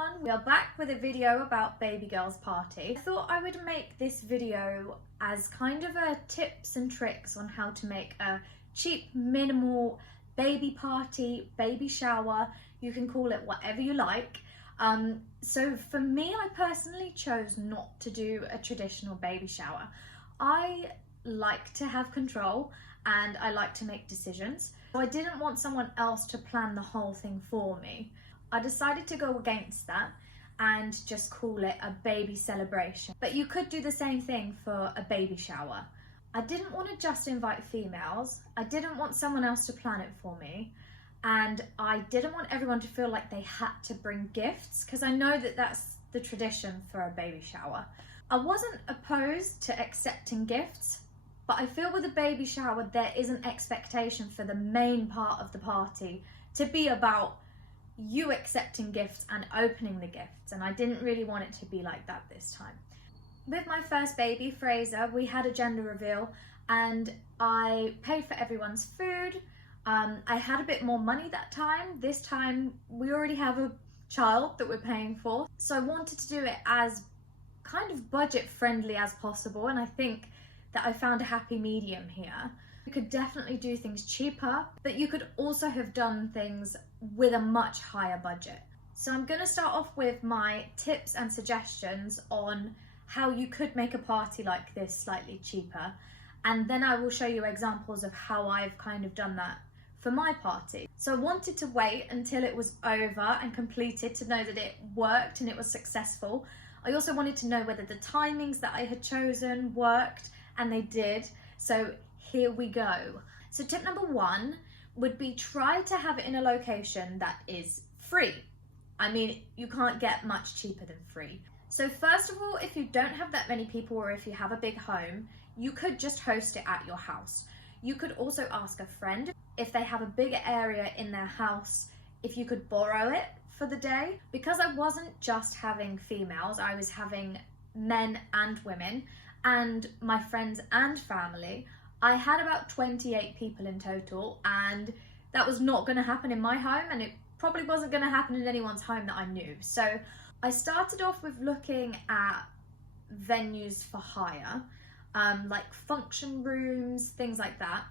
everyone, we are back with a video about baby girl's party. I thought I would make this video as kind of a tips and tricks on how to make a cheap, minimal baby party, baby shower. You can call it whatever you like. So for me, I personally chose not to do a traditional baby shower. I like to have control and I like to make decisions. So I didn't want someone else to plan the whole thing for me. I decided to go against that and just call it a baby celebration. But you could do the same thing for a baby shower. I didn't want to just invite females. I didn't want someone else to plan it for me. And I didn't want everyone to feel like they had to bring gifts, because I know that that's the tradition for a baby shower. I wasn't opposed to accepting gifts, but I feel with a baby shower there is an expectation for the main part of the party to be about you accepting gifts and opening the gifts, and I didn't really want it to be like that this time. With my first baby, Fraser, we had a gender reveal and I paid for everyone's food. I had a bit more money that time. This time we already have a child that we're paying for, so I wanted to do it as kind of budget friendly as possible, and I think that I found a happy medium here. You could definitely do things cheaper, but you could also have done things with a much higher budget. So I'm going to start off with my tips and suggestions on how you could make a party like this slightly cheaper, and then I will show you examples of how I've kind of done that for my party. So I wanted to wait until it was over and completed to know that it worked and it was successful. I also wanted to know whether the timings that I had chosen worked, and they did. So here we go. So tip number one would be try to have it in a location that is free. I mean, you can't get much cheaper than free. So first of all, if you don't have that many people or if you have a big home, you could just host it at your house. You could also ask a friend if they have a bigger area in their house, if you could borrow it for the day. Because I wasn't just having females, I was having men and women and my friends and family. I had about 28 people in total, and that was not going to happen in my home, and it probably wasn't going to happen in anyone's home that I knew. So I started off with looking at venues for hire, like function rooms, things like that.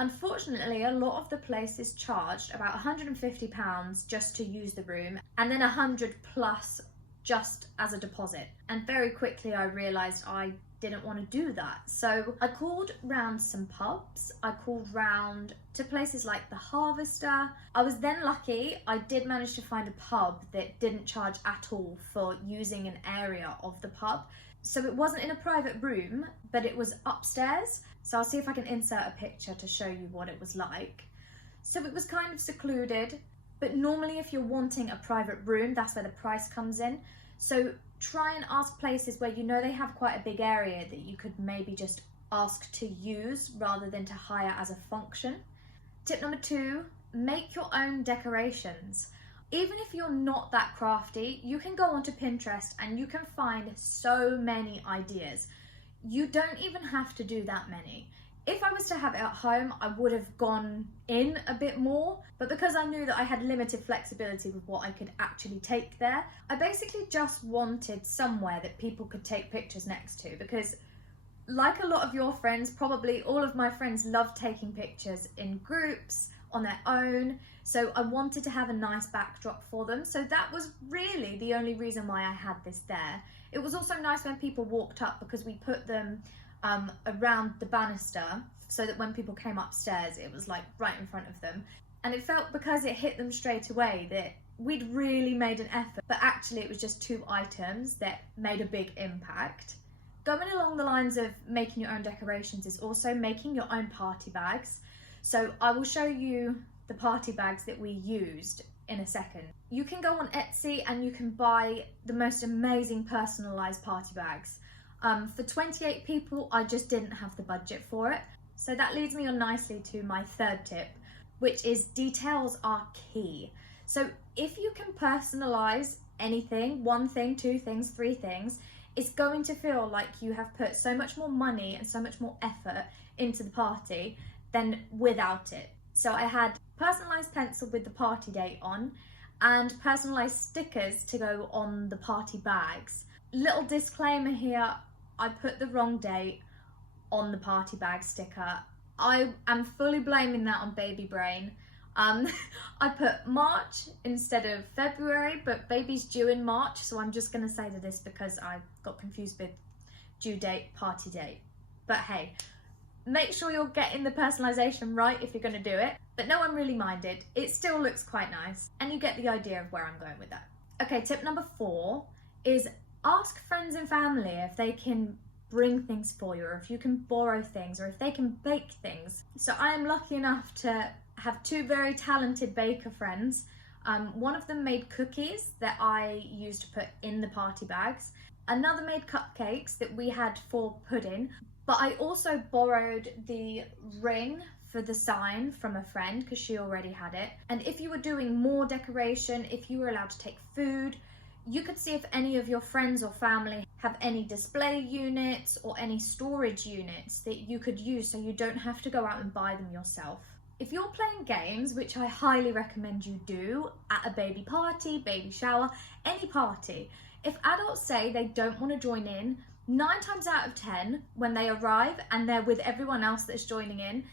Unfortunately, a lot of the places charged about £150 just to use the room, and then 100 plus just as a deposit. And very quickly I realised I didn't want to do that. So I called round some pubs, I called round to places like the Harvester. I was then lucky, I did manage to find a pub that didn't charge at all for using an area of the pub. So it wasn't in a private room, but it was upstairs. So I'll see if I can insert a picture to show you what it was like. So it was kind of secluded, but normally if you're wanting a private room, that's where the price comes in. So try and ask places where you know they have quite a big area that you could maybe just ask to use rather than to hire as a function. Tip number two, make your own decorations. Even if you're not that crafty, you can go onto Pinterest and you can find so many ideas. You don't even have to do that many. If I was to have it at home, I would have gone in a bit more, but because I knew that I had limited flexibility with what I could actually take there, I basically just wanted somewhere that people could take pictures next to, because like a lot of your friends, probably all of my friends love taking pictures in groups, on their own, so I wanted to have a nice backdrop for them. So that was really the only reason why I had this there. It was also nice when people walked up, because we put them around the banister so that when people came upstairs it was like right in front of them, and it felt, because it hit them straight away, that we'd really made an effort, but actually it was just two items that made a big impact. Going along the lines of making your own decorations is also making your own party bags. So I will show you the party bags that we used in a second. You can go on Etsy and you can buy the most amazing personalised party bags. For 28 people, I just didn't have the budget for it. So that leads me on nicely to my third tip, which is details are key. So if you can personalise anything, one thing, two things, three things, it's going to feel like you have put so much more money and so much more effort into the party than without it. So I had personalised pencil with the party date on, and personalised stickers to go on the party bags. Little disclaimer here, I put the wrong date on the party bag sticker. I am fully blaming that on baby brain. I put March instead of February, but baby's due in March, so I'm just going to say this because I got confused with due date, party date. But hey, make sure you're getting the personalisation right if you're going to do it. But no one really minded. It still looks quite nice, and you get the idea of where I'm going with that. Okay, tip number 4 is ask friends and family if they can bring things for you, or if you can borrow things, or if they can bake things. So I am lucky enough to have 2 very talented baker friends. One of them made cookies that I used to put in the party bags. Another made cupcakes that we had for pudding. But I also borrowed the ring for the sign from a friend because she already had it. And if you were doing more decoration, if you were allowed to take food, you could see if any of your friends or family have any display units or any storage units that you could use so you don't have to go out and buy them yourself. If you're playing games, which I highly recommend you do at a baby party, baby shower, any party, if adults say they don't want to join in, 9 times out of 10, when they arrive and they're with everyone else that's joining in,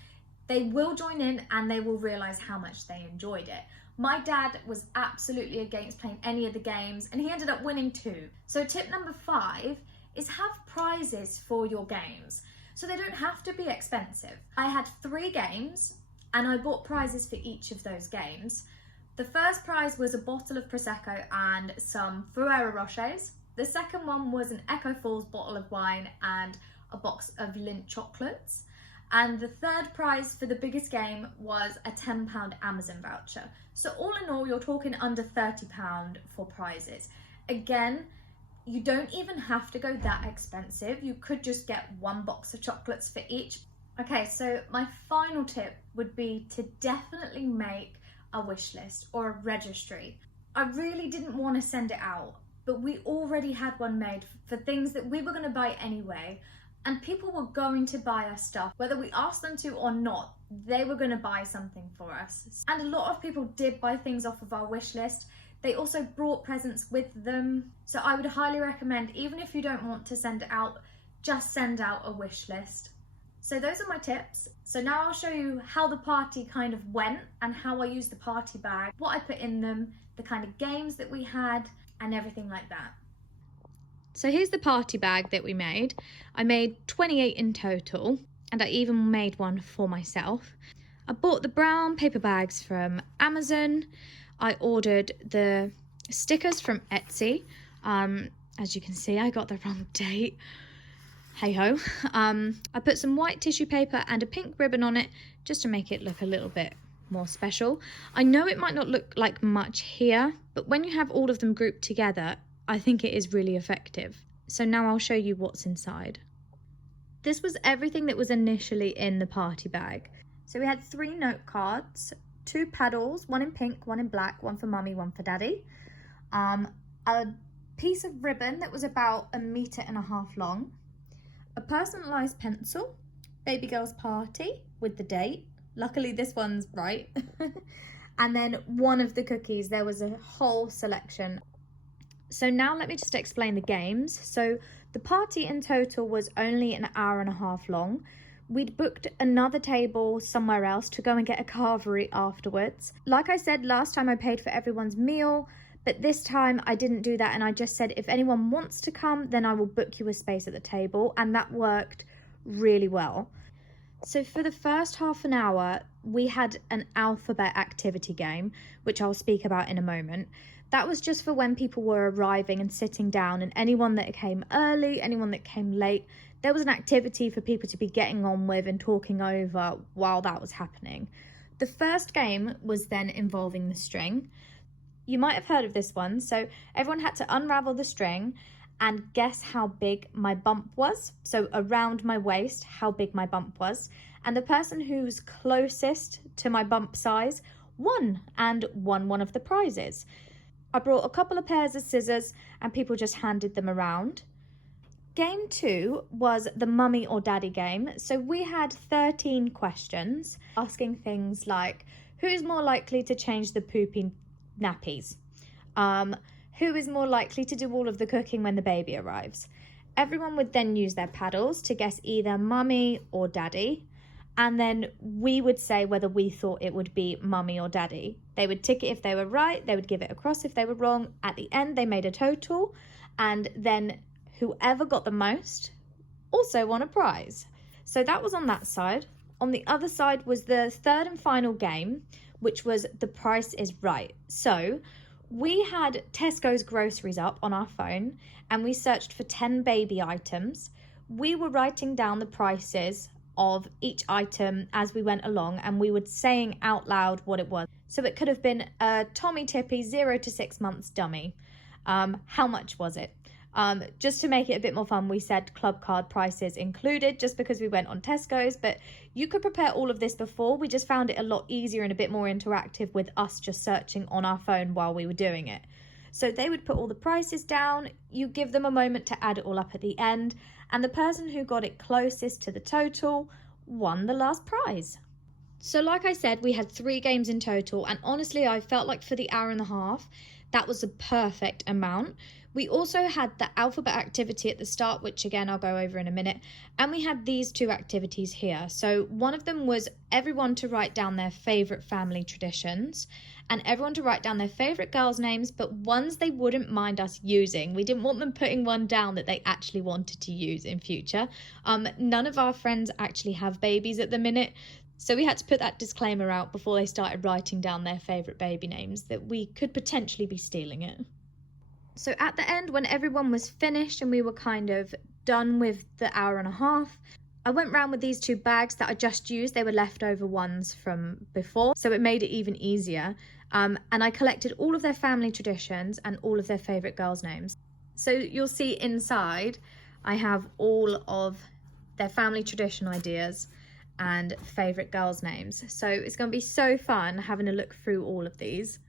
they will join in and they will realise how much they enjoyed it. My dad was absolutely against playing any of the games and he ended up winning 2. So tip number 5 is have prizes for your games. So they don't have to be expensive. I had 3 games and I bought prizes for each of those games. The first prize was a bottle of Prosecco and some Ferrero Rochers. The second one was an Echo Falls bottle of wine and a box of Lindt chocolates. And the third prize for the biggest game was a £10 Amazon voucher. So all in all, you're talking under £30 for prizes. Again, you don't even have to go that expensive. You could just get 1 box of chocolates for each. Okay, so my final tip would be to definitely make a wish list or a registry. I really didn't want to send it out, but we already had one made for things that we were going to buy anyway. And people were going to buy us stuff, whether we asked them to or not, they were going to buy something for us. And a lot of people did buy things off of our wish list. They also brought presents with them. So I would highly recommend, even if you don't want to send it out, just send out a wish list. So those are my tips. So now I'll show you how the party kind of went and how I used the party bag, what I put in them, the kind of games that we had and everything like that. So here's the party bag that we made. I made 28 in total, and I even made one for myself. I bought the brown paper bags from Amazon. I ordered the stickers from Etsy. As you can see, I got the wrong date. Hey ho. I put some white tissue paper and a pink ribbon on it just to make it look a little bit more special. I know it might not look like much here, but when you have all of them grouped together, I think it is really effective. So now I'll show you what's inside. This was everything that was initially in the party bag. So we had 3 note cards, 2 paddles, 1 in pink, 1 in black, 1 for mummy, 1 for daddy. A piece of ribbon that was about 1.5 meters long. A personalised pencil, baby girl's party with the date. Luckily this one's right. And then one of the cookies. There was a whole selection. So now let me just explain the games. So the party in total was only 1.5 hours long. We'd booked another table somewhere else to go and get a carvery afterwards. Like I said, last time I paid for everyone's meal, but this time I didn't do that and I just said if anyone wants to come, then I will book you a space at the table, and that worked really well. So for the first half an hour, we had an alphabet activity game, which I'll speak about in a moment. That was just for when people were arriving and sitting down, and anyone that came early, anyone that came late, there was an activity for people to be getting on with and talking over while that was happening. The first game was then involving the string. You might have heard of this one. So everyone had to unravel the string and guess how big my bump was. So around my waist, how big my bump was. And the person who's closest to my bump size won and won one of the prizes. I brought a couple of pairs of scissors and people just handed them around. Game 2 was the mummy or daddy game. So we had 13 questions asking things like, who's more likely to change the poopy nappies? Who is more likely to do all of the cooking when the baby arrives? Everyone would then use their paddles to guess either mummy or daddy. And then we would say whether we thought it would be mummy or daddy. They would tick it if they were right, they would give it a cross if they were wrong. At the end, they made a total, and then whoever got the most also won a prize. So that was on that side. On the other side was the third and final game, which was The Price is Right. So we had Tesco's groceries up on our phone, and we searched for 10 baby items. We were writing down the prices of each item as we went along, and we were saying out loud what it was. So it could have been a Tommy Tippy 0 to 6 months dummy. How much was it? Just to make it a bit more fun, we said club card prices included, just because we went on Tesco's, but you could prepare all of this before. We just found it a lot easier and a bit more interactive with us just searching on our phone while we were doing it. So they would put all the prices down, you give them a moment to add it all up at the end, and the person who got it closest to the total won the last prize. So like I said, we had 3 games in total, and honestly I felt like for the hour and a half that was the perfect amount. We also had the alphabet activity at the start, which again I'll go over in a minute, and we had these 2 activities here. So one of them was everyone to write down their favourite family traditions, and everyone to write down their favourite girls' names, but ones they wouldn't mind us using. We didn't want them putting one down that they actually wanted to use in future. None of our friends actually have babies at the minute, so we had to put that disclaimer out before they started writing down their favourite baby names, that we could potentially be stealing it. So at the end, when everyone was finished and we were kind of done with the hour and a half, I went round with these 2 bags that I just used. They were leftover ones from before, so it made it even easier. And I collected all of their family traditions and all of their favourite girls' names. So you'll see inside, I have all of their family tradition ideas and favourite girls' names. So it's going to be so fun having a look through all of these.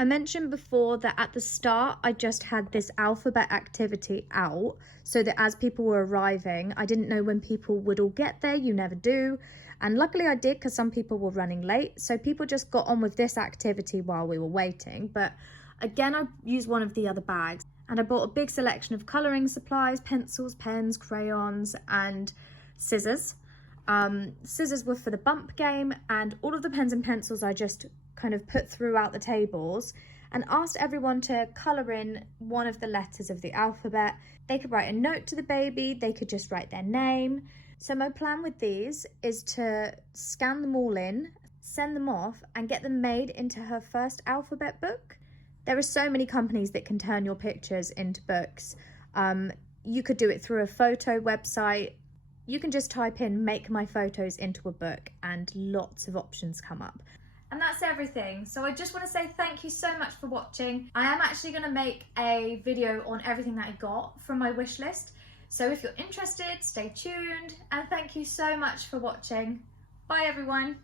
I mentioned before that at the start I just had this alphabet activity out so that as people were arriving, I didn't know when people would all get there. You never do. And luckily I did, because some people were running late. So people just got on with this activity while we were waiting. But again, I used one of the other bags and I bought a big selection of colouring supplies, pencils, pens, crayons and scissors. Scissors were for the bump game, and all of the pens and pencils I just kind of put throughout the tables and asked everyone to colour in one of the letters of the alphabet. They could write a note to the baby, they could just write their name. So my plan with these is to scan them all in, send them off and get them made into her first alphabet book. There are so many companies that can turn your pictures into books. You could do it through a photo website. You can just type in "make my photos into a book" and lots of options come up. And that's everything. So I just want to say thank you so much for watching. I am actually going to make a video on everything that I got from my wish list. So if you're interested, stay tuned, and thank you so much for watching. Bye everyone.